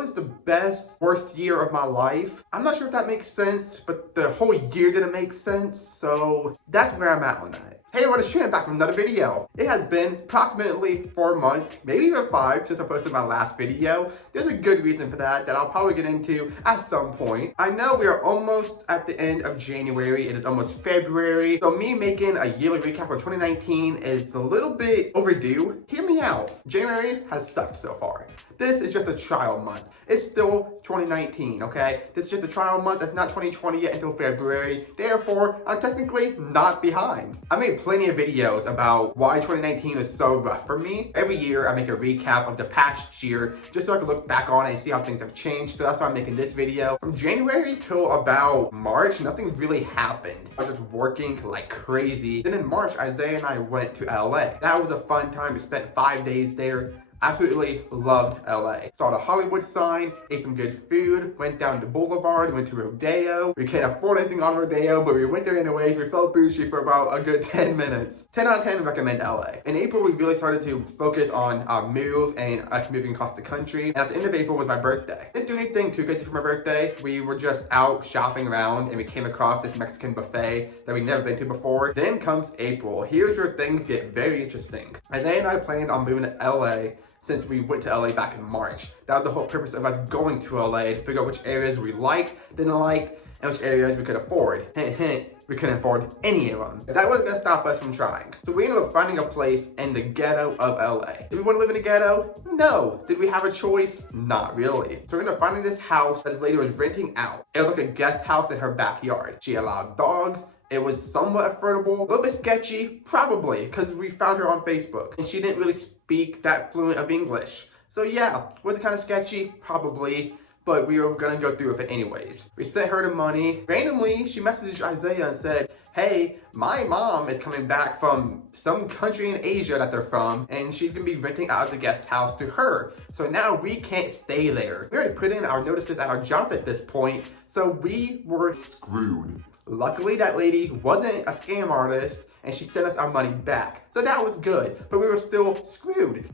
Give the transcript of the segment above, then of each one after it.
was the best, worst year of my life. I'm not sure if that makes sense, but the whole year didn't make sense, so that's where I'm at on that. Hey everyone, it's Shannon back from another video. It has been approximately 4 months, maybe even 5 since I posted my last video. There's a good reason for that I'll probably get into at some point. I know we are almost at the end of January. It is almost February. So me making a yearly recap of 2019 is a little bit overdue. Hear me out. January has sucked so far. This is just a trial month. It's still 2019, okay? This is just a trial month. It's not 2020 yet until February. Therefore, I'm technically not behind. I made plenty of videos about why 2019 was so rough for me. Every year, I make a recap of the past year just so I can look back on it and see how things have changed. So that's why I'm making this video. From January till about March, nothing really happened. I was just working like crazy. Then in March, Isaiah and I went to LA. That was a fun time. We spent 5 days there. Absolutely loved LA. Saw the Hollywood sign, ate some good food, went down to Boulevard, went to Rodeo. We can't afford anything on Rodeo, but we went there anyways. We felt bougie for about a good 10 minutes. 10 out of 10 recommend LA. In April, we really started to focus on our move and us moving across the country. And at the end of April was my birthday. Didn't do anything too crazy for my birthday. We were just out shopping around and we came across this Mexican buffet that we'd never been to before. Then comes April. Here's where things get very interesting. Isaiah and I planned on moving to LA since we went to LA back in March. That was the whole purpose of us going to LA, to figure out which areas we liked, didn't like, and which areas we could afford. Hint, hint, we couldn't afford any of them. But that wasn't gonna stop us from trying. So we ended up finding a place in the ghetto of LA. Did we want to live in a ghetto? No. Did we have a choice? Not really. So we ended up finding this house that this lady was renting out. It was like a guest house in her backyard. She allowed dogs. It was somewhat affordable, a little bit sketchy, probably, because we found her on Facebook. And she didn't really speak that fluent of English. So yeah, was it kind of sketchy? Probably, but we were gonna go through with it anyways. We sent her the money. Randomly, she messaged Isaiah and said, hey, my mom is coming back from some country in Asia that they're from, and she's gonna be renting out the guest house to her. So now we can't stay there. We already put in our notices at our jobs at this point, so we were screwed. Luckily, that lady wasn't a scam artist and she sent us our money back. So that was good, but we were still screwed.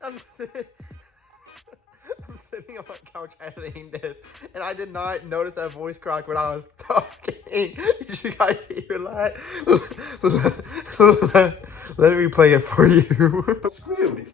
I'm sitting on my couch editing this and I did not notice that voice crack when I was talking. Did you guys hear that? Let me play it for you.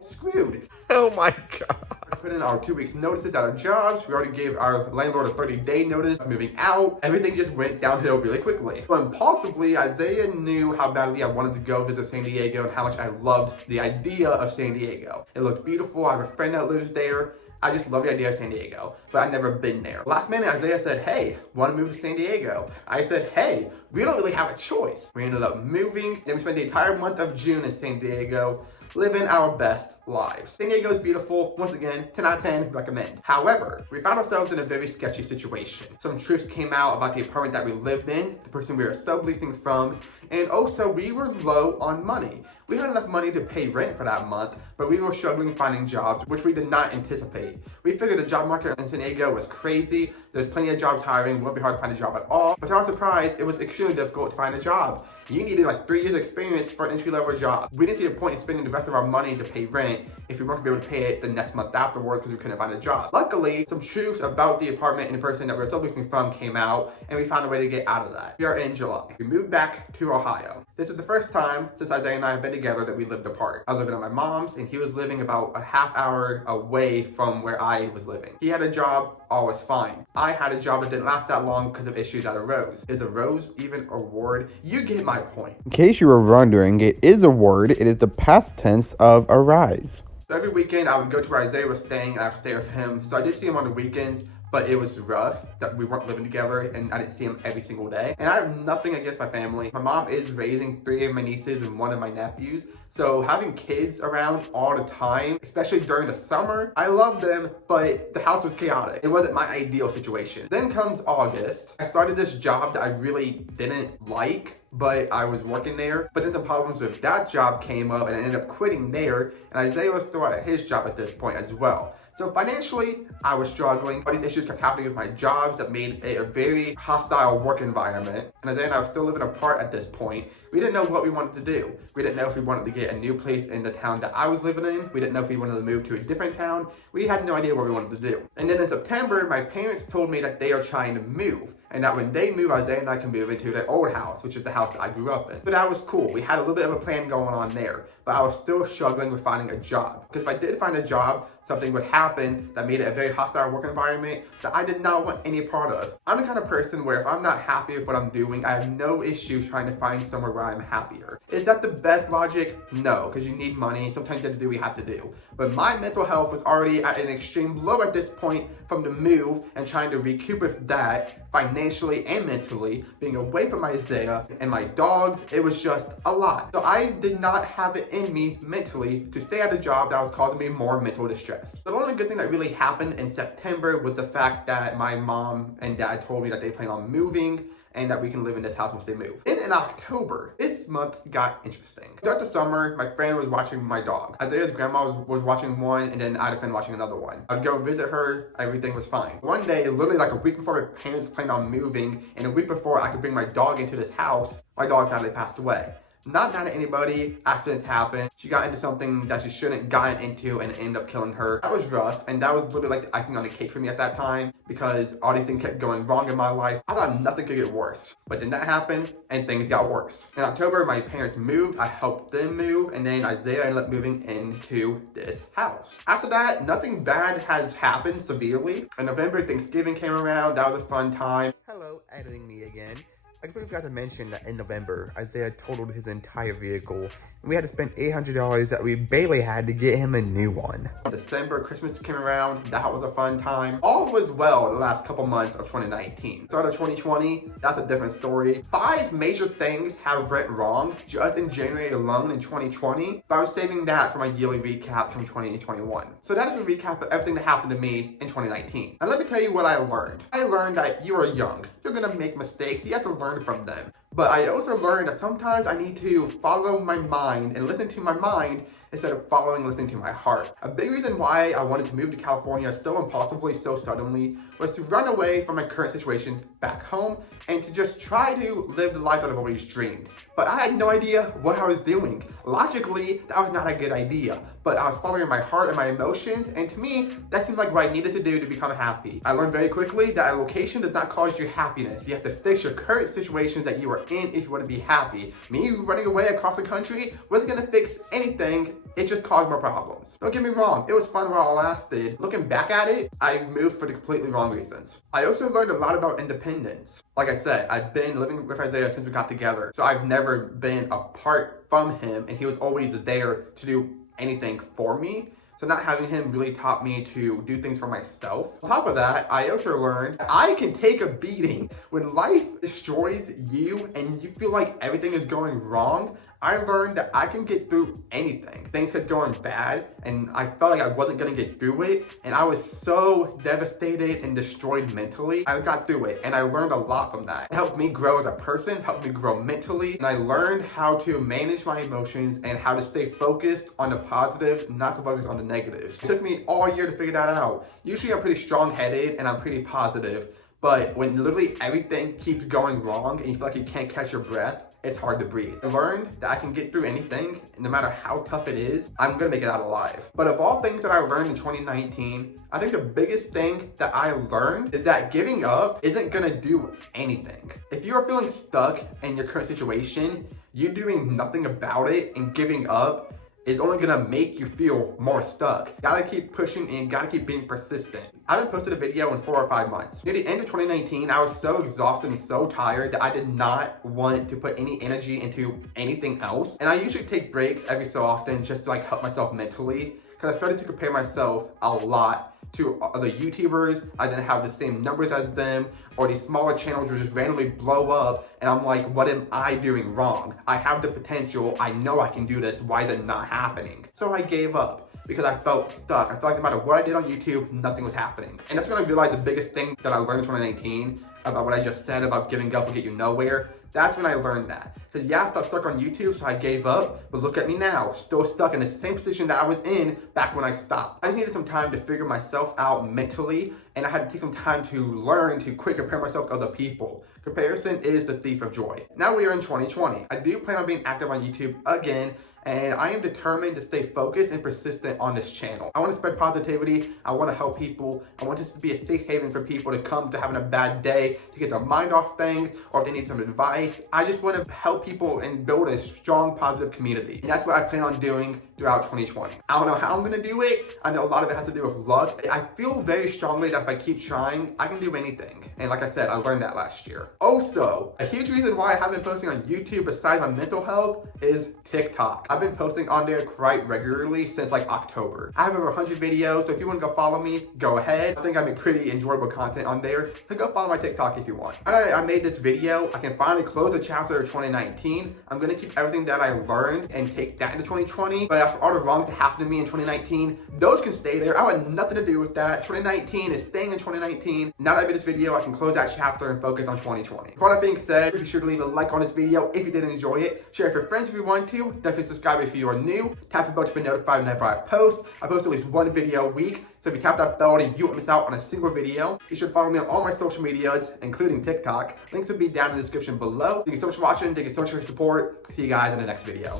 Screwed. Oh my God. I put in our 2 weeks notices at our jobs. We already gave our landlord a 30-day notice of moving out. Everything just went downhill really quickly. So impulsively, Isaiah knew how badly I wanted to go visit San Diego and how much I loved the idea of San Diego. It looked beautiful. I have a friend that lives there. I just love the idea of San Diego, but I've never been there. Last minute, Isaiah said, hey, want to move to San Diego? I said, hey, we don't really have a choice. We ended up moving, then we spent the entire month of June in San Diego, living our best lives. San Diego is beautiful. Once again, 10 out of 10, recommend. However, we found ourselves in a very sketchy situation. Some truths came out about the apartment that we lived in, the person we were subleasing from, and also we were low on money. We had enough money to pay rent for that month, but we were struggling finding jobs, which we did not anticipate. We figured the job market in San Diego was crazy. There's plenty of jobs hiring. It won't be hard to find a job at all. But to our surprise, it was extremely difficult to find a job. You needed like 3 years experience for an entry-level job. We didn't see the point in spending the rest of our money to pay rent if we weren't gonna be able to pay it the next month afterwards because we couldn't find a job. Luckily, some truths about the apartment and the person that we were subleasing from came out, and we found a way to get out of that. We are in July. We moved back to Ohio. This is the first time since Isaiah and I have been together that we lived apart. I was living at my mom's, and he was living about a half hour away from where I was living. He had a job, all was fine. I had a job that didn't last that long because of issues that arose. Is a rose even a word? You get my point. In case you were wondering, it is a word. It is the past tense of arise. So every weekend I would go to where Isaiah was staying and I would stay with him. So I did see him on the weekends, but it was rough that we weren't living together and I didn't see him every single day. And I have nothing against my family. My mom is raising 3 of my nieces and 1 of my nephews. So having kids around all the time, especially during the summer, I love them, but the house was chaotic. It wasn't my ideal situation. Then comes August. I started this job that I really didn't like, but I was working there. But then some problems with that job came up and I ended up quitting there. And Isaiah was still at his job at this point as well. So financially, I was struggling. All these issues kept happening with my jobs that made it a very hostile work environment. And then I was still living apart at this point. We didn't know what we wanted to do. We didn't know if we wanted to get a new place in the town that I was living in. We didn't know if we wanted to move to a different town. We had no idea what we wanted to do. And then in September, my parents told me that they are trying to move. And that when they move, Isaiah and I can move into their old house, which is the house that I grew up in. So that was cool. We had a little bit of a plan going on there. But I was still struggling with finding a job. Because if I did find a job, something would happen that made it a very hostile work environment that I did not want any part of. I'm the kind of person where if I'm not happy with what I'm doing, I have no issue trying to find somewhere where I'm happier. Is that the best logic? No, because you need money. Sometimes you have to do what you have to do. But my mental health was already at an extreme low at this point from the move and trying to recoup with that financially and mentally, being away from Isaiah and my dogs. It was just a lot. So I did not have it in me mentally to stay at a job that was causing me more mental distress. The only good thing that really happened in September was the fact that my mom and dad told me that they plan on moving and that we can live in this house once they move. Then in October, this month got interesting. Throughout the summer, my friend was watching my dog. Isaiah's grandma was watching one, and then I had a friend watching another one. I'd go visit her, everything was fine. One day, literally like a week before my parents planned on moving, and a week before I could bring my dog into this house, my dog sadly passed away. Not mad at anybody, accidents happen. She got into something that she shouldn't gotten into and ended up killing her. That was rough, and that was literally like the icing on the cake for me at that time because all these things kept going wrong in my life. I thought nothing could get worse, but then that happened and things got worse. In October, my parents moved, I helped them move, and then Isaiah ended up moving into this house. After that, nothing bad has happened severely. In November, Thanksgiving came around, that was a fun time. Hello, editing me again. I completely forgot to mention that in November, Isaiah totaled his entire vehicle. And we had to spend $800 that we barely had to get him a new one. In December, Christmas came around. That was a fun time. All was well the last couple months of 2019. Start of 2020, that's a different story. 5 major things have went wrong just in January alone in 2020. But I was saving that for my yearly recap from 2021. So that is a recap of everything that happened to me in 2019. And let me tell you what I learned. I learned that you are young. You're gonna make mistakes. You have to learn from them. But I also learned that sometimes I need to follow my mind and listen to my mind instead of listening to my heart. A big reason why I wanted to move to California so impulsively, so suddenly, was to run away from my current situations back home and to just try to live the life that I've always dreamed. But I had no idea what I was doing. Logically, that was not a good idea, but I was following my heart and my emotions, and to me, that seemed like what I needed to do to become happy. I learned very quickly that a location does not cause you happiness. You have to fix your current situations that you are in if you want to be happy. Me running away across the country wasn't gonna fix anything. It just caused more problems. Don't get me wrong, it was fun while it lasted. Looking back at it, I moved for the completely wrong reasons. I also learned a lot about independence. Like I said, I've been living with Isaiah since we got together, so I've never been apart from him, and he was always there to do anything for me. So not having him really taught me to do things for myself. On top of that, I also learned I can take a beating. When life destroys you and you feel like everything is going wrong, I learned that I can get through anything. Things kept going bad and I felt like I wasn't gonna get through it. And I was so devastated and destroyed mentally. I got through it and I learned a lot from that. It helped me grow as a person, helped me grow mentally. And I learned how to manage my emotions and how to stay focused on the positive, not so focused on the negatives. It took me all year to figure that out. Usually I'm pretty strong-headed and I'm pretty positive. But when literally everything keeps going wrong and you feel like you can't catch your breath, it's hard to breathe. I learned that I can get through anything, no matter how tough it is, I'm gonna make it out alive. But of all things that I learned in 2019, I think the biggest thing that I learned is that giving up isn't gonna do anything. If you are feeling stuck in your current situation, you doing nothing about it and giving up is only gonna make you feel more stuck. Gotta keep pushing and gotta keep being persistent. I haven't posted a video in 4 or 5 months. Near the end of 2019, I was so exhausted and so tired that I did not want to put any energy into anything else. And I usually take breaks every so often just to help myself mentally, because I started to compare myself a lot to other YouTubers. I didn't have the same numbers as them, or these smaller channels would just randomly blow up, and I'm like, what am I doing wrong? I have the potential, I know I can do this, why is it not happening? So I gave up because I felt stuck. I felt like no matter what I did on YouTube, nothing was happening. And that's when I realized the biggest thing that I learned in 2019 about what I just said about giving up will get you nowhere. That's when I learned that. Because yeah, I felt stuck on YouTube, so I gave up. But look at me now, still stuck in the same position that I was in back when I stopped. I just needed some time to figure myself out mentally, and I had to take some time to learn to quit comparing myself to other people. Comparison is the thief of joy. Now we are in 2020. I do plan on being active on YouTube again, and I am determined to stay focused and persistent on this channel. I want to spread positivity. I want to help people. I want this to be a safe haven for people to come to having a bad day, to get their mind off things, or if they need some advice. I just want to help people and build a strong, positive community. And that's what I plan on doing throughout 2020. I don't know how I'm going to do it. I know a lot of it has to do with luck. I feel very strongly that if I keep trying, I can do anything. And like I said, I learned that last year. Also, a huge reason why I haven't been posting on YouTube besides my mental health is TikTok. I've been posting on there quite regularly since like October. I have over 100 videos, so if you want to go follow me, go ahead. I think I make pretty enjoyable content on there, so go follow my TikTok if you want. Alright, I made this video. I can finally close the chapter of 2019. I'm going to keep everything that I learned and take that into 2020, but after all the wrongs that happened to me in 2019, those can stay there. I had nothing to do with that. 2019 is staying in 2019. Now that I made this video, I can close that chapter and focus on 2020. For all that being said, be sure to leave a like on this video if you did enjoy it. Share it with your friends if you want to. Definitely subscribe if you are new. Tap the bell to be notified whenever I post. I post at least one video a week, so if you tap that bell, then you won't miss out on a single video. You should follow me on all my social medias, including TikTok. Links will be down in the description below. Thank you so much for watching. Thank you so much for your support. See you guys in the next video.